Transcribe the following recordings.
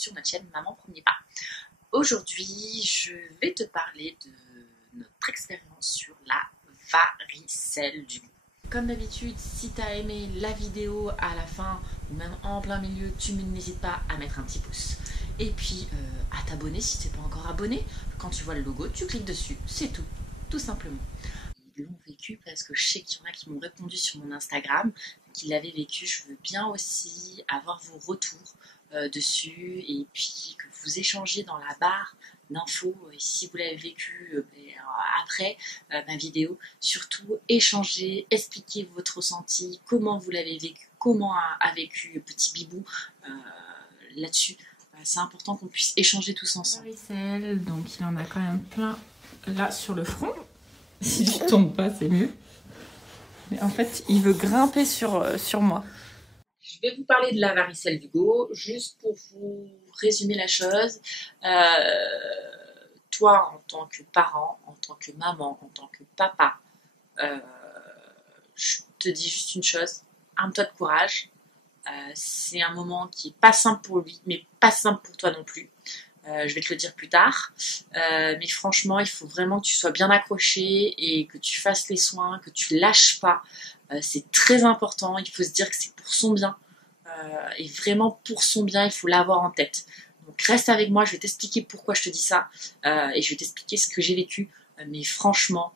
sur notre chaîne Maman Premier Pas. Aujourd'hui, je vais te parler de notre expérience sur la varicelle du cou. Comme d'habitude, si tu as aimé la vidéo à la fin ou même en plein milieu, tu n'hésites pas à mettre un petit pouce. Et puis à t'abonner si tu n'es pas encore abonné. Quand tu vois le logo, tu cliques dessus, c'est tout simplement. Ils l'ont vécu parce que je sais qu'il y en a qui m'ont répondu sur mon Instagram, qu'ils l'avaient vécu. Je veux bien aussi avoir vos retours dessus et puis que vous échangez dans la barre d'infos si vous l'avez vécu après ma vidéo. Surtout échanger, expliquer votre ressenti, comment vous l'avez vécu, comment a vécu Petit Bibou là-dessus. C'est important qu'on puisse échanger tous ensemble. Varicelle, donc il en a quand même plein là sur le front. Si tu tombes pas, c'est mieux. Mais en fait, il veut grimper sur moi. Je vais vous parler de la varicelle d'Hugo, juste pour vous résumer la chose. Toi, en tant que parent, en tant que maman, en tant que papa, je te dis juste une chose, arme-toi de courage. C'est un moment qui n'est pas simple pour lui, mais pas simple pour toi non plus. Je vais te le dire plus tard. Mais franchement, il faut vraiment que tu sois bien accroché et que tu fasses les soins, que tu lâches pas. C'est très important. Il faut se dire que c'est pour son bien. Et vraiment pour son bien, il faut l'avoir en tête. Donc reste avec moi, je vais t'expliquer pourquoi je te dis ça. Et je vais t'expliquer ce que j'ai vécu. Mais franchement,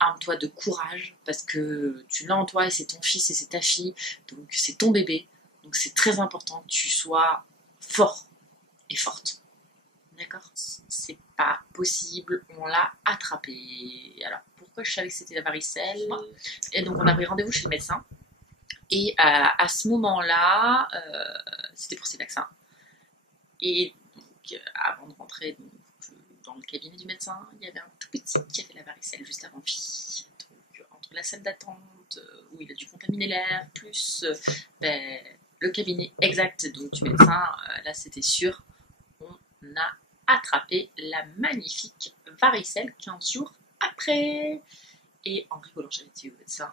arme-toi de courage parce que tu l'as en toi et c'est ton fils et c'est ta fille. Donc c'est ton bébé. Donc c'est très important que tu sois fort et forte. D'accord? C'est pas possible, on l'a attrapé. Alors, pourquoi je savais que c'était la varicelle? Et donc, on a pris rendez-vous chez le médecin. Et à ce moment-là, c'était pour ses vaccins. Et donc, avant de rentrer dans le cabinet du médecin, il y avait un tout petit qui avait la varicelle juste avant lui. Donc, entre la salle d'attente, où il a dû contaminer l'air, plus le cabinet exact donc, du médecin, là, c'était sûr. On a attrapé la magnifique varicelle 15 jours après. Et en rigolant, j'avais dit au médecin,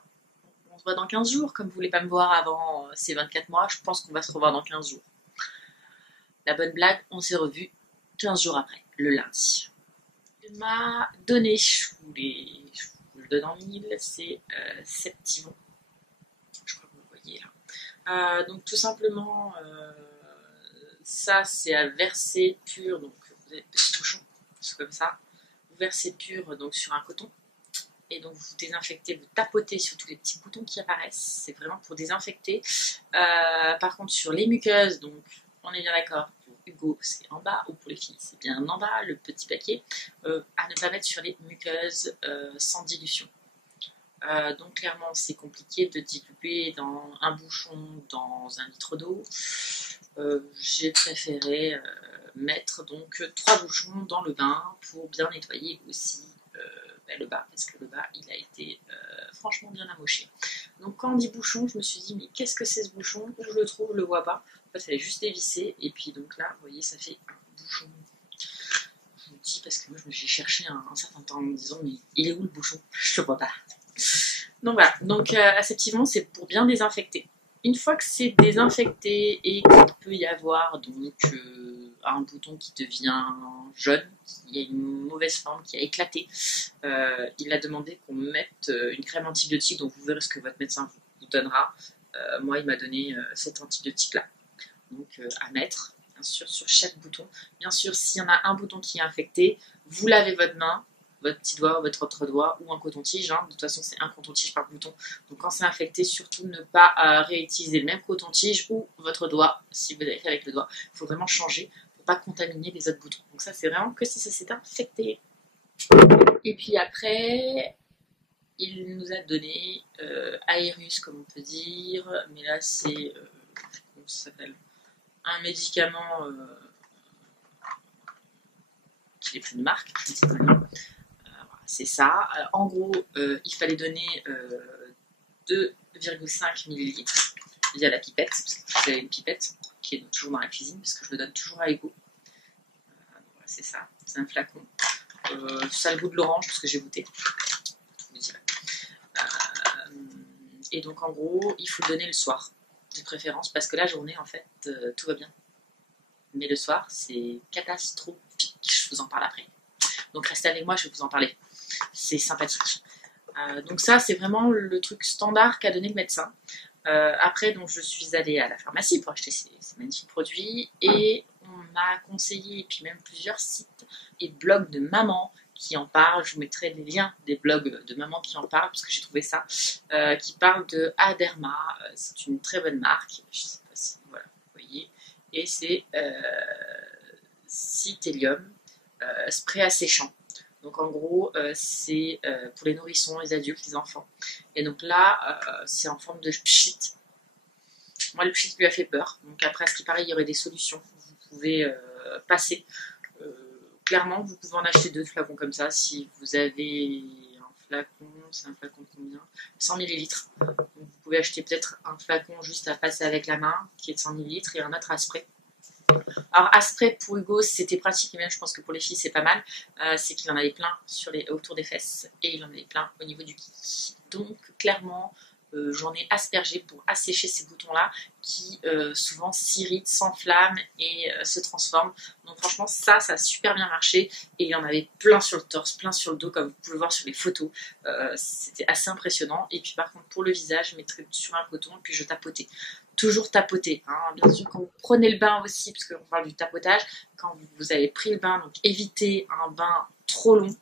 on se voit dans 15 jours, comme vous voulez pas me voir avant ces 24 mois, je pense qu'on va se revoir dans 15 jours. La bonne blague, on s'est revus 15 jours après, le lundi. Il m'a donné, je vous le donne en mille, c'est Septivon. Je crois que vous le voyez là. Donc tout simplement, ça c'est à verser pur, donc vous avez le petit bouchon, c'est comme ça. Vous versez pur donc sur un coton. Et donc vous désinfectez, vous tapotez sur tous les petits boutons qui apparaissent. C'est vraiment pour désinfecter. Par contre sur les muqueuses, donc on est bien d'accord, pour Hugo c'est en bas, ou pour les filles c'est bien en bas, le petit paquet, à ne pas mettre sur les muqueuses sans dilution. Donc clairement c'est compliqué de diluer dans un bouchon dans 1 litre d'eau. J'ai préféré mettre donc 3 bouchons dans le bain pour bien nettoyer aussi le bas, parce que le bas il a été franchement bien amoché. Donc quand on dit bouchon, je me suis dit mais qu'est-ce que c'est ce bouchon? Où je le trouve, je le vois pas. En fait, il fallait juste dévisser et puis donc là, vous voyez, ça fait un bouchon. Je vous le dis parce que moi j'ai cherché un certain temps en me disant mais il est où le bouchon? Je le vois pas. Donc voilà, donc Septivon c'est pour bien désinfecter. Une fois que c'est désinfecté et qu'il peut y avoir donc un bouton qui devient jaune, qui a une mauvaise forme, qui a éclaté, il a demandé qu'on mette une crème antibiotique, donc vous verrez ce que votre médecin vous donnera. Moi il m'a donné cet antibiotique là, donc à mettre bien sûr sur chaque bouton. Bien sûr s'il y en a un bouton qui est infecté, vous lavez votre main, votre petit doigt, votre autre doigt ou un coton-tige. Hein. De toute façon, c'est un coton-tige par bouton. Donc, quand c'est infecté, surtout ne pas réutiliser le même coton-tige ou votre doigt. Si vous avez fait avec le doigt, il faut vraiment changer pour ne pas contaminer les autres boutons. Donc, ça, c'est vraiment que si ça s'est infecté. Et puis après, il nous a donné Aérus, comme on peut dire. Mais là, c'est comment ça s'appelle, un médicament qui n'est plus de marque. C'est ça. En gros, il fallait donner 2,5 ml via la pipette, parce que j'ai une pipette qui est toujours dans la cuisine, parce que je le donne toujours à Hugo. Voilà, c'est ça, c'est un flacon. Ça a le goût de l'orange, parce que j'ai goûté. Et donc en gros, il faut le donner le soir, de préférence, parce que la journée, en fait, tout va bien. mais le soir, c'est catastrophique. Je vous en parle après. Donc restez avec moi, je vais vous en parler. C'est sympathique. Donc ça, c'est vraiment le truc standard qu'a donné le médecin. Après, donc, je suis allée à la pharmacie pour acheter ces magnifiques produits et on m'a conseillé, et puis même plusieurs sites et blogs de mamans qui en parlent. Je vous mettrai les liens des blogs de mamans qui en parlent parce que j'ai trouvé ça, qui parlent de Aderma. C'est une très bonne marque. Je ne sais pas si voilà, vous voyez. Et c'est Cythélium, spray asséchant. Donc en gros, c'est pour les nourrissons, les adultes, les enfants. Et donc là, c'est en forme de pchit. Moi, le pchit lui a fait peur. Donc après, à ce qui paraît, il y aurait des solutions. Vous pouvez passer. Clairement, vous pouvez en acheter 2 flacons comme ça. Si vous avez un flacon, c'est un flacon de combien? 100 ml. Donc vous pouvez acheter peut-être un flacon juste à passer avec la main, qui est de 100 ml, et un autre à spray. Alors, à spray pour Hugo, c'était pratique, et même je pense que pour les filles, c'est pas mal. C'est qu'il en avait plein autour des fesses et il en avait plein au niveau du kiki. Donc, clairement, j'en ai aspergé pour assécher ces boutons-là qui souvent s'irritent, s'enflamment et se transforment. Donc, franchement, ça a super bien marché. Et il en avait plein sur le torse, plein sur le dos, comme vous pouvez le voir sur les photos. C'était assez impressionnant. Et puis, par contre, pour le visage, je mettrais sur un coton et puis je tapotais. Toujours tapoter, hein. Bien sûr, quand vous prenez le bain aussi, parce qu'on parle du tapotage, quand vous avez pris le bain, donc évitez un bain trop long.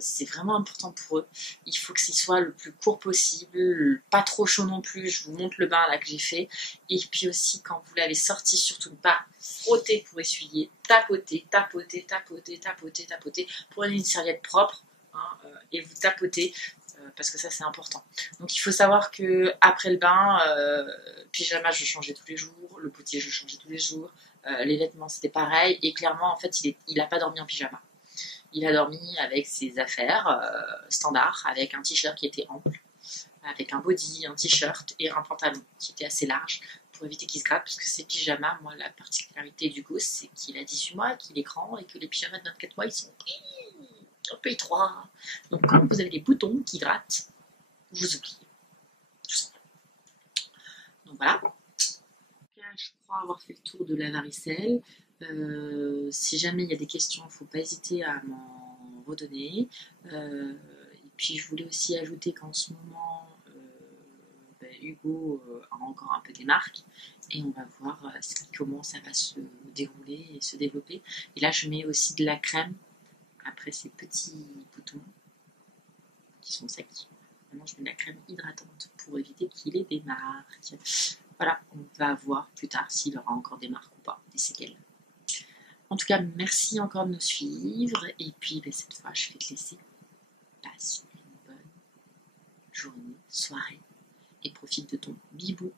C'est vraiment important pour eux. Il faut que ce soit le plus court possible, pas trop chaud non plus. Je vous montre le bain là que j'ai fait. Et puis aussi, quand vous l'avez sorti, surtout ne pas frotter pour essuyer, tapoter, tapoter, tapoter, tapoter, tapoter. Prenez une serviette propre, hein, et vous tapotez. Parce que ça c'est important. Donc il faut savoir que après le bain, pyjama je changeais tous les jours, le potier je changeais tous les jours, les vêtements c'était pareil, et clairement en fait il n'a pas dormi en pyjama. Il a dormi avec ses affaires standards, avec un t-shirt qui était ample, avec un body, un t-shirt et un pantalon qui était assez large pour éviter qu'il se gratte, parce que ces pyjamas, moi la particularité du gosse c'est qu'il a 18 mois, qu'il est grand et que les pyjamas de 24 mois ils sont un peu étroit. Donc quand vous avez des boutons qui grattent, vous oubliez. Tout simplement. Donc voilà. Je crois avoir fait le tour de la varicelle. Si jamais il y a des questions, il ne faut pas hésiter à m'en redonner. Et puis je voulais aussi ajouter qu'en ce moment, Hugo a encore un peu des marques. Et on va voir comment ça va se dérouler et se développer. Et là, je mets aussi de la crème après ces petits boutons qui sont secs. Maintenant, je mets de la crème hydratante pour éviter qu'il ait des marques. Voilà, on va voir plus tard s'il aura encore des marques ou pas, des séquelles. En tout cas, merci encore de nous suivre. Et puis, cette fois, je vais te laisser. Passe une bonne journée, soirée. Et profite de ton bibou